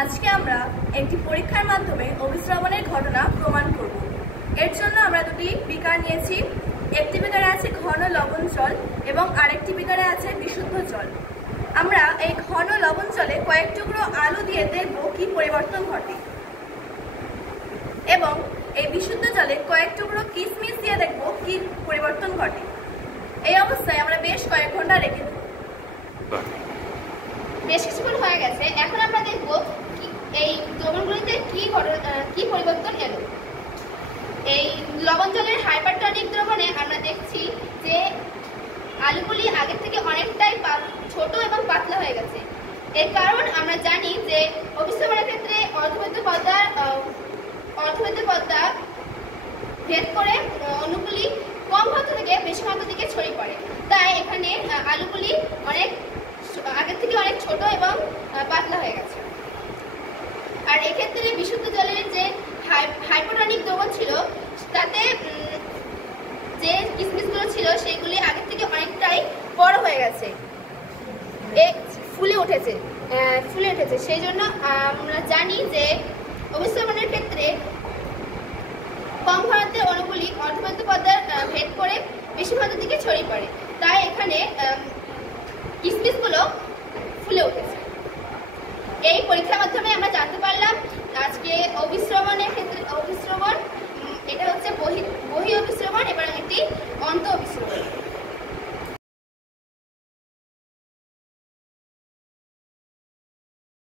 আজকে আমরা একটি পরীক্ষার মাধ্যমে অভিস্রবণের ঘটনা প্রমাণ করব। এর জন্য আমরা দুটি বিকার নিয়েছি। একটি বিকারে আছে ঘন লবণ জল এবং আরেকটি বিকারে আছে বিশুদ্ধ জল। আমরা এই ঘন লবণ জলে কয়েক টুকরো আলু দিয়ে দেখব কি পরিবর্তন ঘটে, এবং এই বিশুদ্ধ জলে কয়েক টুকরো কিশমিশ দিয়ে দেখব কি পরিবর্তন ঘটে। এই অবস্থায় আমরা বেশ কয়েক ঘন্টা রেখে দেব। বেশ কিছুক্ষণ হয়ে গেছে, এখন আমরা দেখব এই দ্রবণগুলিতে কি পরিবর্তন এলো। এই লবণ জলের হাইপারটনিক দ্রবণে আমরা দেখছি যে আলুগুলি আগের থেকে অনেকটাই ছোট এবং পাতলা হয়ে গেছে। এর কারণ আমরা জানি যে অভিস্রবণের ক্ষেত্রে অর্ধবৃত্ত পর্দা ভেদ করে অণুগুলি কম ঘনত্ব থেকে বেশি ঘনত্বের দিকে ছড়িয়ে পড়ে। তাই এখানে আলুগুলি আগের থেকে অনেক ছোট এবং পাতলা হয়ে গেছে। আর এক্ষেত্রে বিশুদ্ধ জলের যে হাইপোটনিক দ্রবণ ছিল তাতে যে কিশমিশগুলো ছিল সেগুলি আগের থেকে অনেকটাই বড় হয়ে গেছে, ফুলে উঠেছে। সেই জন্য আমরা জানি যে অভিস্রবণের ক্ষেত্রে কম ঘনত্বের অণুগুলি অর্ধবৃত্ত পর্দার ভেদ করে বেশি ঘনত্বের দিকে ছড়িয়ে পড়ে। তাই এখানে কিশমিশগুলো ফুলে উঠেছে। এই পরীক্ষার মাধ্যমে আমরা জানতে পারলাম আজকে অভিস্রবণের ক্ষেত্রে এটা হচ্ছে বহি অভিস্রবণ এবং একটি অন্ত অভিস্রবণ।